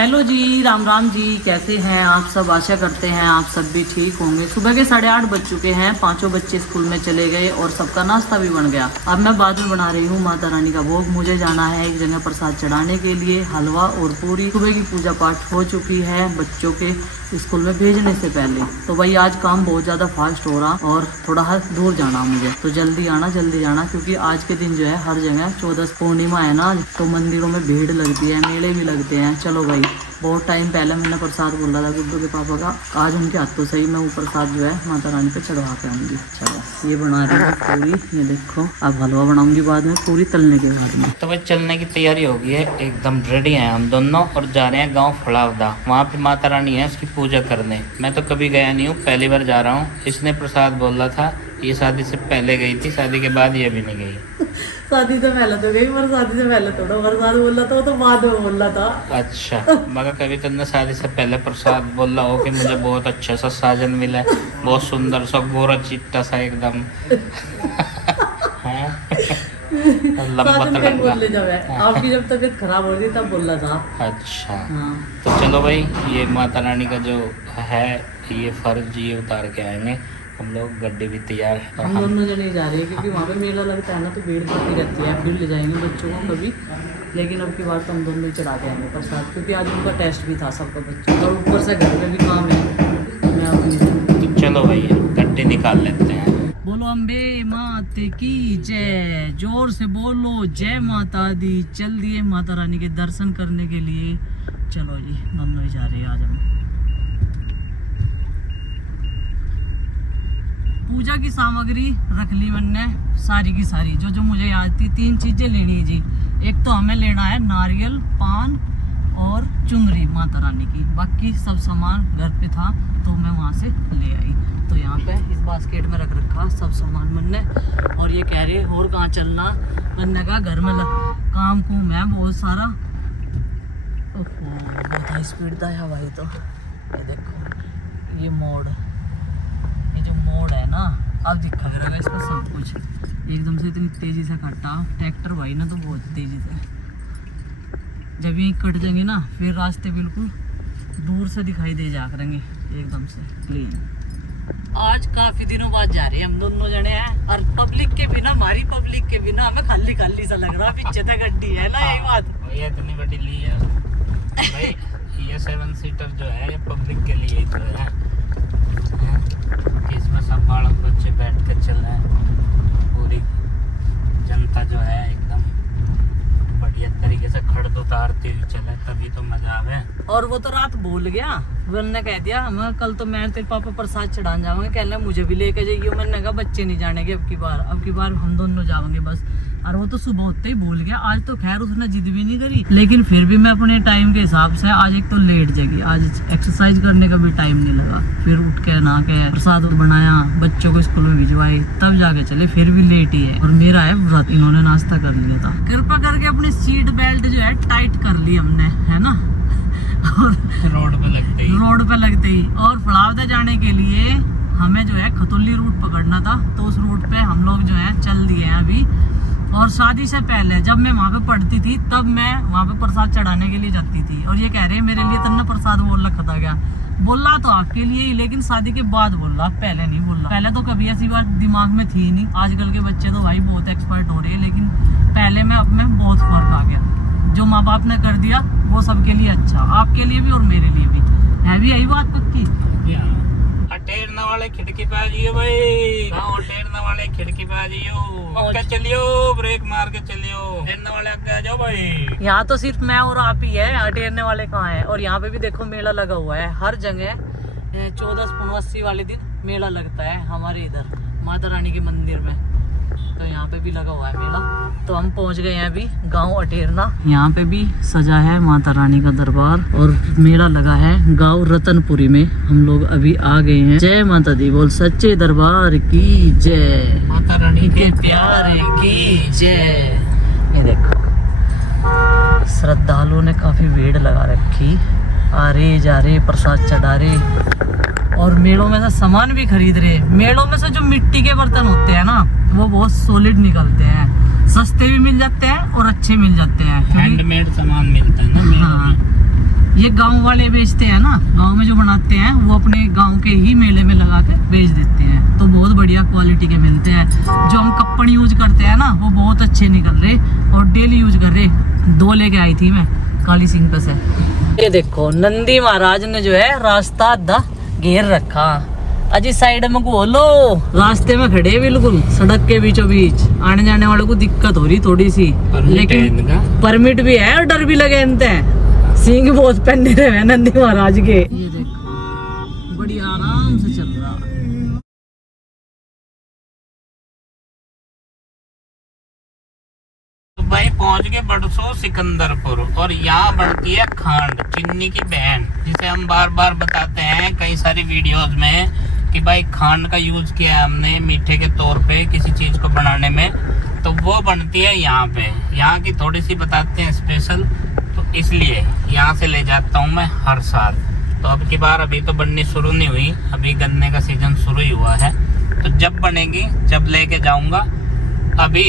Hello जी, राम राम जी। कैसे हैं आप सब? आशा करते हैं आप सब भी ठीक होंगे। सुबह के 8:30 बज चुके हैं। पांचों बच्चे स्कूल में चले गए और सबका नाश्ता भी बन गया। अब मैं बाद में बना रही हूँ माता रानी का भोग। मुझे जाना है एक जगह प्रसाद चढ़ाने के लिए, हलवा और पूरी। सुबह की पूजा पाठ हो चुकी है बच्चों के स्कूल में भेजने से पहले। तो भाई आज काम बहुत ज़्यादा फास्ट हो रहा और थोड़ा दूर जाना मुझे, तो जल्दी जाना क्योंकि आज के दिन जो है हर जगह 14 पूर्णिमा है ना, तो मंदिरों में भीड़ लगती है, मेले भी लगते हैं। चलो भाई, बहुत टाइम पहले मैंने प्रसाद बोला था गुड्डू के पापा का, आज उनके हाथों से ही मैं वो प्रसाद जो है माता रानी पे चढ़वा के आऊँगी। चलो ये बना रही हूँ पूरी, ये देखो। अब हलवा बनाऊंगी बाद में, पूरी तलने के बाद में। तो भाई चलने की तैयारी हो गई है, एकदम रेडी हैं हम दोनों और जा रहे हैं गांव फड़ावदा। वहाँ पे माता रानी है, उसकी पूजा करने। मैं तो कभी गया नहीं हूँ, पहली बार जा रहा हूँ। इसने प्रसाद बोला था, ये शादी से पहले गई थी, शादी के बाद ये भी नहीं गई। शादी से पहले तो गई, पर शादी से पहले थोड़ा प्रसाद बोला था, वो तो बाद में बोला था। अच्छा, मगर कभी तुमने शादी से पहले प्रसाद बोला हो कि मुझे बहुत अच्छा सा साजन मिला है, बहुत सुंदर सा गोरा चिट्टा सा एकदम लंबा तड़का। आपकी जब तबीयत खराब हो रही तब बोला था। अच्छा हाँ। तो चलो भाई, ये माता रानी का जो है ये फर्ज ये उतार के आएंगे हम लोग। गड्डी भी तैयार है। हम दोनों जने जा रहे हैं क्योंकि वहाँ पे मेला लगता है ना, तो भीड़ काफ़ी रहती है। फिर ले जाएंगे बच्चों को कभी, लेकिन अब की बार तो हम दोनों ही चढ़ा के आएंगे प्रसाद, क्योंकि आज उनका टेस्ट भी था सबका बच्चों का, और ऊपर से घर में भी काम है। मैं अपनी तो चलो भाई गड्डी निकाल लेते हैं। बोलो अम्बे माते की जय, जोर से बोलो जय माता दी। चल दिए माता रानी के दर्शन करने के लिए। चलो जी, दोनों ही जा रहे हैं आज हम। पूजा की सामग्री रख ली मैंने सारी की सारी, जो मुझे याद थी। 3 चीजें लेनी है जी। एक तो हमें लेना है नारियल, पान और चुनरी माता रानी की। बाकी सब सामान घर पे था तो मैं वहाँ से ले आई। तो यहाँ पे इस बास्केट में रख रखा सब सामान मैंने। और ये कह रही है और कहाँ चलना, मैंने कहा घर में काम कुम है बहुत सारा। बहुत हाई स्पीड था है भाई। तो ये देखो, ये मोड़, ये जो मोड़ है ना, अब दिखा रहेगा इसका सब कुछ। एकदम से इतनी तेजी से कटा ट्रैक्टर भाई ना, तो बहुत तेजी से। जब ये कट जाएंगे ना, फिर रास्ते बिल्कुल दूर से दिखाई दे जा करेंगे एकदम से क्लीन। आज काफी दिनों बाद जा रहे हैं हम दोनों जने हैं, और पब्लिक के बिना, हमारी पब्लिक के बिना हमें खाली खाली सा लग रहा। पीछे तक गड्डी है ना, यही बात। ये इतनी बड़ी ली है भाई, ये 7 सीटर जो है ये पब्लिक के लिए तो है, इसमें सब बालक बच्चे बैठ कर चल रहे हैं। पूरी जनता जो है एकदम बढ़िया तरीके से खड़द उतारती हुई चले, तभी तो मजा आवे। और वो तो रात भूल गया, मैंने कह दिया हमें कल तो मैं तेरे पापा प्रसाद चढ़ाने जाऊंगे, कह रहे मुझे भी लेके जाइए। मैंने कहा बच्चे नहीं जानेंगे अब की बार हम दोनों जाएंगे बस। और वो तो सुबह होते ही भूल गया। आज तो खैर उसने जिद भी नहीं करी, लेकिन फिर भी मैं अपने टाइम के हिसाब से आज एक तो लेट जगी। आज एक्सरसाइज करने का भी टाइम नहीं लगा। फिर उठ के नहा के प्रसाद बनाया, बच्चों को स्कूल में भिजवाए, तब जाके चले। फिर भी लेट ही है। और मेरा है व्रत, इन्होंने नाश्ता कर लिया था। कृपा करके अपनी सीट बेल्ट जो है टाइट कर ली हमने, है ना। और रोड पे लगते ही और फड़ावदा जाने के लिए हमें जो है खतौली रूट पकड़ना था, तो उस रूट पे हम लोग जो है चल दिए हैं अभी। और शादी से पहले जब मैं वहाँ पे पढ़ती थी, तब मैं वहाँ पे प्रसाद चढ़ाने के लिए जाती थी। और ये कह रहे हैं मेरे लिए तन्ना प्रसाद बोल रखा था क्या? बोला तो आपके लिए ही, लेकिन शादी के बाद बोला, पहले नहीं बोला। पहले तो कभी ऐसी बात दिमाग में थी नहीं। आजकल के बच्चे तो भाई बहुत एक्सपर्ट हो रहे हैं, लेकिन पहले में अब में बहुत फर्क आ गया। जो माँ बाप ने कर दिया वो सबके लिए अच्छा, आपके लिए भी और मेरे लिए भी है। भी यही बात पक्की। टेरने वाले खिड़की पे आ जाइयो भाई, हाँ टेरने वाले खिड़की पे आ जाइयो, चलियो ब्रेक मार के चलियो, टेरने वाले आगे आ जाओ भाई। यहाँ तो सिर्फ मैं और आप ही है, टेरने वाले कहाँ है। और यहाँ पे भी देखो मेला लगा हुआ है हर जगह। 14 वाले दिन मेला लगता है हमारे इधर माता रानी के मंदिर में, तो यहाँ पे भी लगा हुआ है मेला। तो हम पहुँच गए हैं अभी गांव अटेरना। यहाँ पे भी सजा है माता रानी का दरबार, और मेला लगा है गांव रतनपुरी में। हम लोग अभी आ गए हैं। जय माता दी बोल, सच्चे दरबार की जय, माता रानी के प्यारे की जय। ये देखो श्रद्धालुओं ने काफी भीड़ लगा रखी, आ रहे जा रहे प्रसाद चढ़ा रहे, और मेलों में से सामान भी खरीद रहे। मेलों में से जो मिट्टी के बर्तन होते हैं ना, वो बहुत सॉलिड निकलते हैं, सस्ते भी मिल जाते हैं और अच्छे मिल जाते हैं। हैंडमेड सामान मिलता है ना। हाँ, ये गांव वाले बेचते हैं ना, गांव में जो बनाते हैं वो अपने गांव के ही मेले में लगा के बेच देते हैं, तो बहुत बढ़िया क्वालिटी के मिलते हैं। जो हम कप्पड़ यूज करते हैं ना वो बहुत अच्छे निकल रहे और डेली यूज कर रहे। 2 लेके आई थी मैं काली सिंह पे से। ये देखो नंदी महाराज ने जो है रास्ता आधा घेर रखा। अजी साइड में बोलो, रास्ते में खड़े बिल्कुल सड़क के बीचों बीच, आने जाने वालों को दिक्कत हो रही थोड़ी सी, लेकिन परमिट भी है और डर भी लगे इनते। सिंह बहुत पहने रहे हैं नंदी महाराज के। ये देखो बड़ी आराम से चल रहा। तो भाई पहुंच गए बड़सो सिकंदरपुर, और यहाँ बनती है खांड, चीनी की बहन, जिसे हम बार बार बताते हैं कई सारी वीडियोस में कि भाई खांड का यूज किया है हमने मीठे के तौर पे किसी चीज को बनाने में, तो वो बनती है यहाँ पे। यहाँ की थोड़ी सी बताते हैं स्पेशल, तो इसलिए यहाँ से ले जाता हूँ मैं हर साल। तो अब की बार अभी तो बननी शुरू नहीं हुई, अभी गन्ने का सीजन शुरू ही हुआ है, तो जब बनेगी जब लेके जाऊंगा। अभी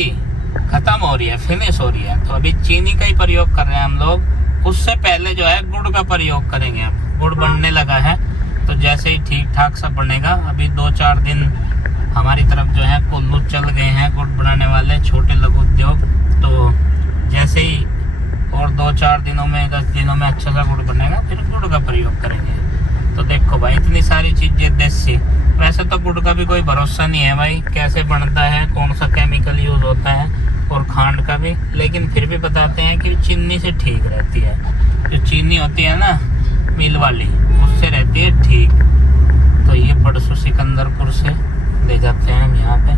खत्म हो रही है, फिनिश हो रही है, तो अभी चीनी का ही प्रयोग कर रहे हैं हम लोग। उससे पहले जो है गुड़ का प्रयोग करेंगे। अब गुड़ बनने लगा है, तो जैसे ही ठीक ठाक सब बनेगा, अभी 2-4 दिन हमारी तरफ जो है कोल्लू चल गए हैं गुड़ बनाने वाले छोटे लघु उद्योग, तो जैसे ही और 2-4 दिनों में 10 दिनों में अच्छा सा गुड़ बनेगा, फिर गुड़ का प्रयोग करेंगे। तो देखो भाई इतनी सारी चीजें देसी। वैसे तो गुड़ का भी कोई भरोसा नहीं है भाई, कैसे बनता है, कौन सा केमिकल यूज होता है, और खांड का भी, लेकिन फिर भी बताते हैं कि चीनी से ठीक रहती है। जो चीनी होती है ना मिल वाली, उससे रहती है ठीक। तो ये बड़सू सिकंदरपुर से ले जाते हैं हम। यहाँ पे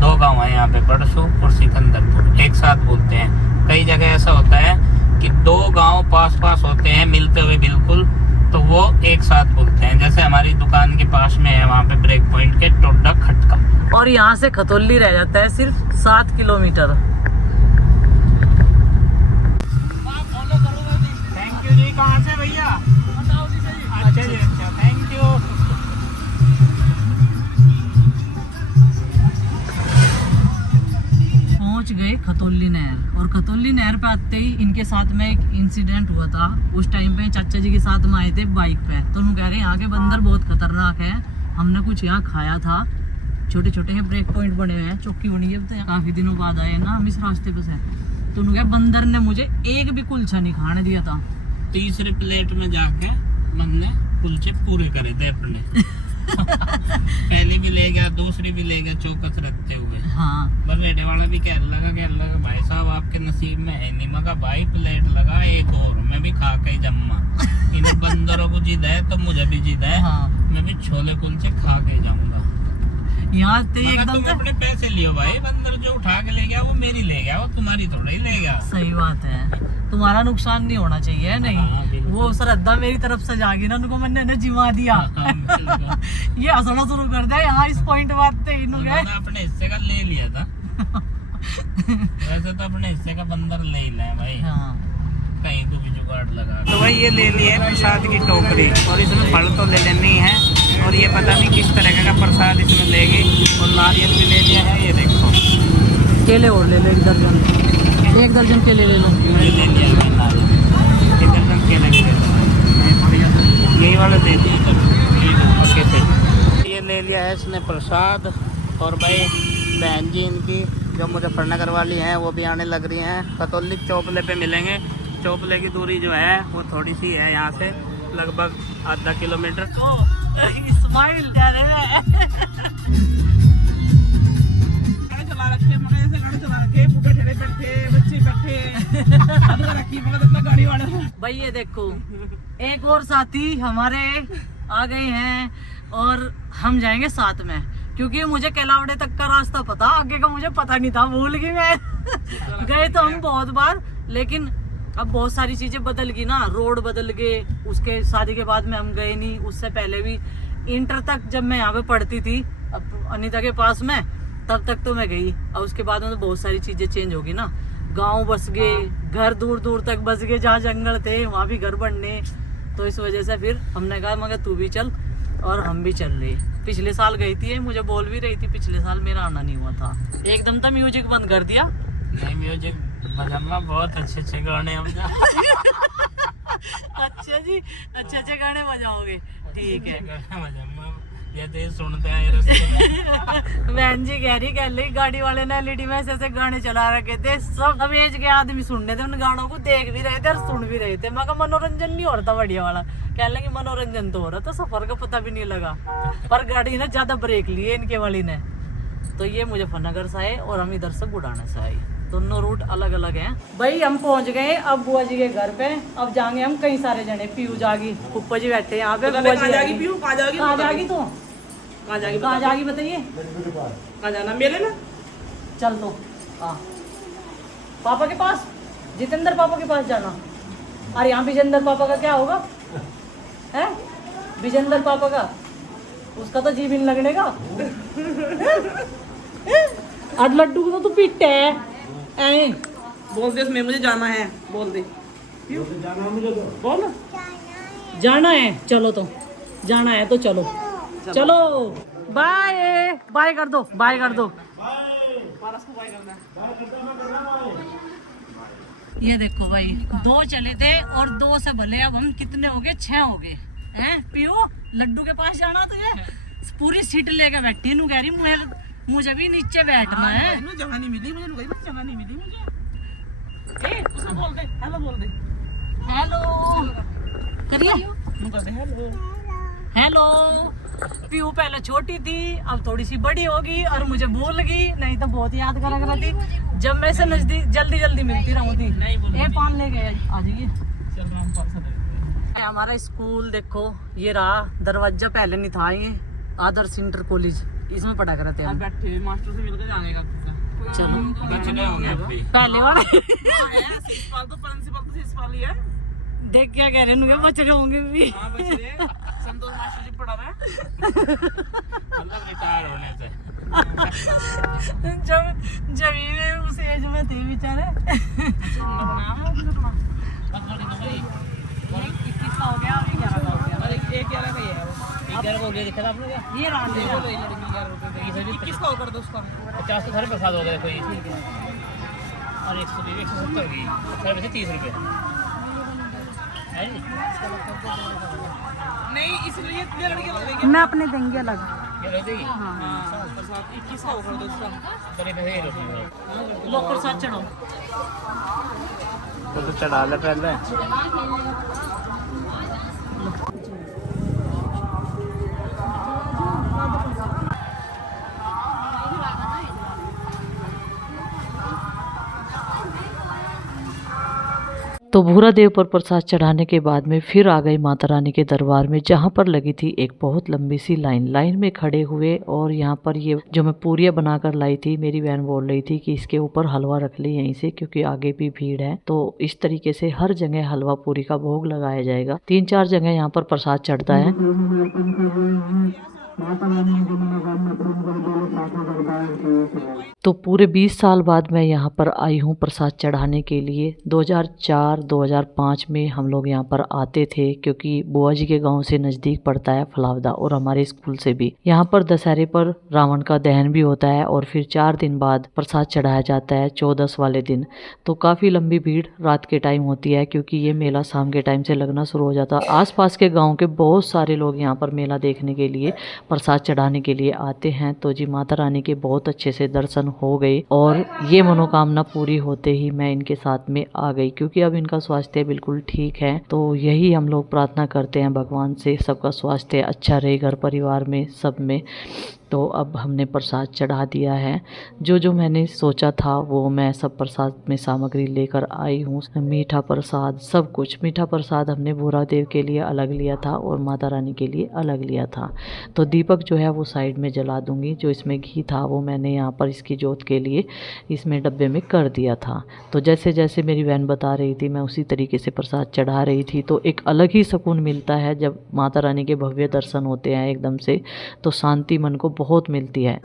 2 गांव है, यहाँ पे बड़सू और सिकंदरपुर एक साथ बोलते हैं। कई जगह ऐसा होता है कि 2 गांव पास पास होते हैं मिलते हुए बिल्कुल, तो वो एक साथ बोलते हैं। जैसे हमारी दुकान के पास में है वहाँ पे ब्रेक पॉइंट के टोडा खटका, और यहाँ से खतौली रह जाता है सिर्फ 7 किलोमीटर। थैंक यू जी। कहाँ से भैया? अच्छा जी, अच्छा, थैंक यू। पहुंच गए खतौली नहर, और खतौली नहर पे आते ही इनके साथ में एक इंसिडेंट हुआ था। उस टाइम पे चाचा जी के साथ में आए थे बाइक पे, तो उन्होंने कह रहे यहाँ के बंदर बहुत खतरनाक है। हमने कुछ यहाँ खाया था, छोटे छोटे हैं ब्रेक पॉइंट बने हुए हैं, चौकी बनी है। तो काफी दिनों बाद आए ना हम इस रास्ते पे से, तो उन्होंने कहा बंदर ने मुझे एक भी कुलचा नहीं खाने दिया था। तीसरे प्लेट में जाके मन ने कुलचे पूरे करे थे अपने। पहली भी ले गया, दूसरी भी ले गया चौकस रखते हुए। हाँ, पर रेडे वाला भी कहने लगा भाई साहब आपके नसीब में है नहीं। मगर भाई प्लेट लगा एक और, मैं भी खा के जम्मा। इन्हें बंदरों को जिद है तो मुझे भी जिद है। हाँ। मैं भी छोले कुलचे खा के जाऊंगा। यहाँ एकदम तुम अपने पैसे लियो भाई, बंदर जो उठा के ले गया वो मेरी ले गया, वो तुम्हारी थोड़ा ही ले गया। सही बात है, तुम्हारा नुकसान नहीं होना चाहिए। नहीं हाँ, वो श्रद्धा मेरी तरफ से जागी ना, उनको मैंने जिमा दिया। ये हंसना शुरू कर दिया यहाँ इस पॉइंट बात अपने हिस्से का ले लिया था। वैसे तो अपने हिस्से का बंदर ले ही ले भाई। हाँ। कहीं को भी जुगाड़ लगा। तो भाई ये ले लिए प्रसाद की टोकरी, और इसमें फल तो ले लेनी है, और ये पता नहीं किस तरह का प्रसाद इसमें लेगी। और नारियल भी ले लिया है, ये देखो। केले और ले लो 1 दर्जन, 1 दर्जन केले ले लो। ले लिया भाई नारियल, 1 दर्जन केले ले लो। यही वाले दे दिए ओके से। ये ले लिया है इसने प्रसाद। और भाई बहन जी इनकी जो मुजफ्फरनगर वाली हैं वो भी आने लग रही हैं। खतौली चौपले पे मिलेंगे। चौपले की दूरी जो है वो थोड़ी सी है यहाँ से, लगभग आधा किलोमीटर। स्माइल चला रखे बच्चे गाड़ी वाले। भाई ये देखो एक और साथी हमारे आ गए हैं, और हम जाएंगे साथ में, क्योंकि मुझे कैलावड़े तक का रास्ता पता, आगे का मुझे पता नहीं था, भूल गई मैं। गए तो हम बहुत बार, लेकिन अब बहुत सारी चीजें बदल गई ना, रोड बदल गए। उसके शादी के बाद में हम गए नहीं, उससे पहले भी इंटर तक जब मैं यहाँ पे पढ़ती थी अब अनीता के पास में, तब तक तो मैं गई। और उसके बाद में तो बहुत सारी चीजें चेंज हो गई ना, गांव बस गए, घर दूर दूर तक बस गए, जहाँ जंगल थे वहाँ भी घर बनने। तो इस वजह से फिर हमने कहा मगर तू भी चल, और हम भी चल रहे। पिछले साल गई थी, मुझे बोल भी रही थी, पिछले साल मेरा आना नहीं हुआ था। एकदम तो म्यूजिक बंद कर दिया। नहीं म्यूजिक बजाना बहुत अच्छे गाने हम अच्छा जी, अच्छे गाने बजाओगे, ठीक है। ये तो सुनते हैं रास्ते में। बहन जी कह रही गाड़ी वाले ने एलईडी में ऐसे गाने चला रखे थे, सब अब एज के आदमी सुन रहे थे उन गानों को, देख भी रहे थे और सुन भी रहे थे। मैं कहा मनोरंजन नहीं हो रहा था बढ़िया वाला, कहने लगे मनोरंजन तो हो रहा था, सफर का पता भी नहीं लगा। पर गाड़ी ने ज्यादा ब्रेक लिए इनके वाली ने। तो ये मुजफ्फरनगर से आए और हम इधर से बुढ़ाना से आए, दोनों रूट अलग अलग हैं। भाई हम पहुंच गए अब बुआ जी के घर पे। अब जाएंगे हम कई सारे जने, पीयू जागी, पुप्पा जी बैठे यहाँ पे। बुआ जी जागी, पीयू कहाँ जागी? कहाँ जागी तू? कहाँ जागी बताइए? कहाँ जाना मेले में? चल तो हाँ पापा के पास, जितेंद्र पापा के पास जाना। अरे यहाँ विजेंद्र पापा का क्या होगा है? विजेंद्र पापा का, उसका तो जीवन लगने का। और लड्डू को तो तू पीटे है। बोल दे उसमें मुझे जाना है, बोल दे। बोल जाना है, चलो तो जाना है तो चलो चलो। बाय बाय कर दो, बाय कर दो। ये देखो भाई, 2 चले थे और 2 से भले अब हम कितने हो गए, 6 हो गए हैं। पियो लड्डू के पास जाना तो ये पूरी सीट लेके बैठी नू, कह रही मुझे भी नीचे बैठना है। जगह नहीं मिली मुझे, जगह नहीं मिली मुझे। उसको बोल दे हेलो, बोल दे हेलो करिए, कर दे हेलो हेलो। पीयू पहले छोटी थी, अब थोड़ी सी बड़ी होगी और मुझे भूल गई, नहीं तो बहुत याद करा करती जब मैं से नजदीक जल्दी जल्दी मिलती रहूं थी। ये पान ले गए, आ जाइए। हमारा स्कूल देखो, ये रहा दरवाजा, पहले नहीं था ये आदर्श इंटर कॉलेज, इसमें पढ़ा करते हैं। बैठे मास्टर से मिलकर जाने का चलो पहले वाला तो प्रिंसिपल ही है। देख क्या कह रहे हैं, बच रहे होंगे भी। संतोष मास्टर जी पढ़ा रहा है मतलब रिटायर होने से। जब ये उस एज में थे बेचारे। 21 का हो गया और 11 का हो गया, और 11 का ही है। 11 हो गया, दिखा था आपने क्या? ये रहा 21 का कर दो उसका। 50 तो सारे प्रसाद हो गए देखो ये, ठीक है। और 120 170 होगी, सारे पैसे 30 रुपये है जी। नहीं इसलिए ये लड़के लगेंगे, मैं अपने देंगे अलग। ये ले देगी हां प्रसाद 21 का कर दो उसका। सारे पैसे ये रुपये लो प्रसाद चढ़ाओ तो चढ़ा ले पहले। तो भूरा देव पर प्रसाद चढ़ाने के बाद में फिर आ गई माता रानी के दरबार में, जहाँ पर लगी थी एक बहुत लंबी सी लाइन में खड़े हुए। और यहाँ पर ये जो मैं पूरियाँ बनाकर लाई थी, मेरी बहन बोल रही थी कि इसके ऊपर हलवा रख ले यहीं से, क्योंकि आगे भी भीड़ है। तो इस तरीके से हर जगह हलवा पूरी का भोग लगाया जाएगा। 3-4 जगह यहाँ पर प्रसाद चढ़ता है। तो पूरे 20 साल बाद मैं यहाँ पर आई हूँ प्रसाद चढ़ाने के लिए। 2004-2005 में हम लोग यहाँ पर आते थे, क्योंकि बुआ जी के गांव से नज़दीक पड़ता है फलावदा, और हमारे स्कूल से भी। यहाँ पर दशहरे पर रावण का दहन भी होता है और फिर 4 दिन बाद प्रसाद चढ़ाया जाता है 14 वाले दिन। तो काफ़ी लंबी भीड़ रात के टाइम होती है, क्योंकि ये मेला शाम के टाइम से लगना शुरू हो जाता है। आसपास के गाँव के बहुत सारे लोग यहाँ पर मेला देखने के लिए, प्रसाद चढ़ाने के लिए आते हैं। तो जी माता रानी के बहुत अच्छे से दर्शन हो गए और ये मनोकामना पूरी होते ही मैं इनके साथ में आ गई, क्योंकि अब इनका स्वास्थ्य बिल्कुल ठीक है। तो यही हम लोग प्रार्थना करते हैं भगवान से, सबका स्वास्थ्य अच्छा रहे घर परिवार में सब में। तो अब हमने प्रसाद चढ़ा दिया है। जो जो मैंने सोचा था वो मैं सब प्रसाद में सामग्री लेकर आई हूँ। मीठा प्रसाद सब कुछ। मीठा प्रसाद हमने भूरा देव के लिए अलग लिया था और माता रानी के लिए अलग लिया था। तो दीपक जो है वो साइड में जला दूंगी। जो इसमें घी था वो मैंने यहाँ पर इसकी जोत के लिए इसमें डब्बे में कर दिया था। तो जैसे जैसे मेरी बहन बता रही थी मैं उसी तरीके से प्रसाद चढ़ा रही थी। तो एक अलग ही सुकून मिलता है जब माता रानी के भव्य दर्शन होते हैं एकदम से, तो शांति मन को बहुत मिलती है।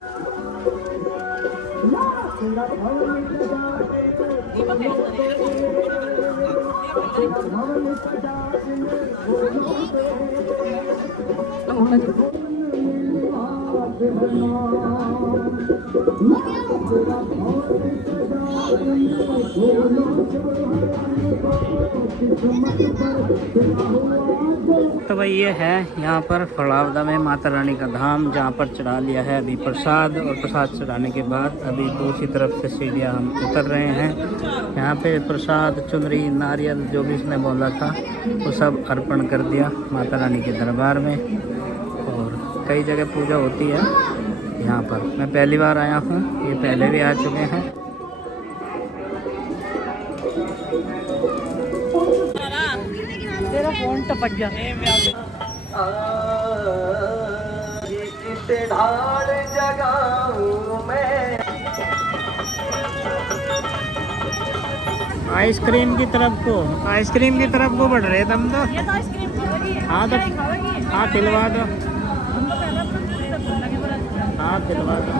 तो भाई ये है यहाँ पर फड़ावदा में माता रानी का धाम, जहाँ पर चढ़ा लिया है अभी प्रसाद, और प्रसाद चढ़ाने के बाद अभी दूसरी तरफ से सीढ़ियाँ हम उतर रहे हैं। यहाँ पे प्रसाद, चुनरी, नारियल जो भी इसने बोला था वो सब अर्पण कर दिया माता रानी के दरबार में। और कई जगह पूजा होती है यहाँ पर, मैं पहली बार आया हूँ, ये पहले भी आ चुके हैं। तेरा फोन टपक गया। आइसक्रीम की तरफ को बढ़ रहे थे हम तो। ये तो आइसक्रीम खाओगी? हाँ तो खाओगी? हाँ खिलवा दो, हम तो पहले अपना हाँ खिलवा दो।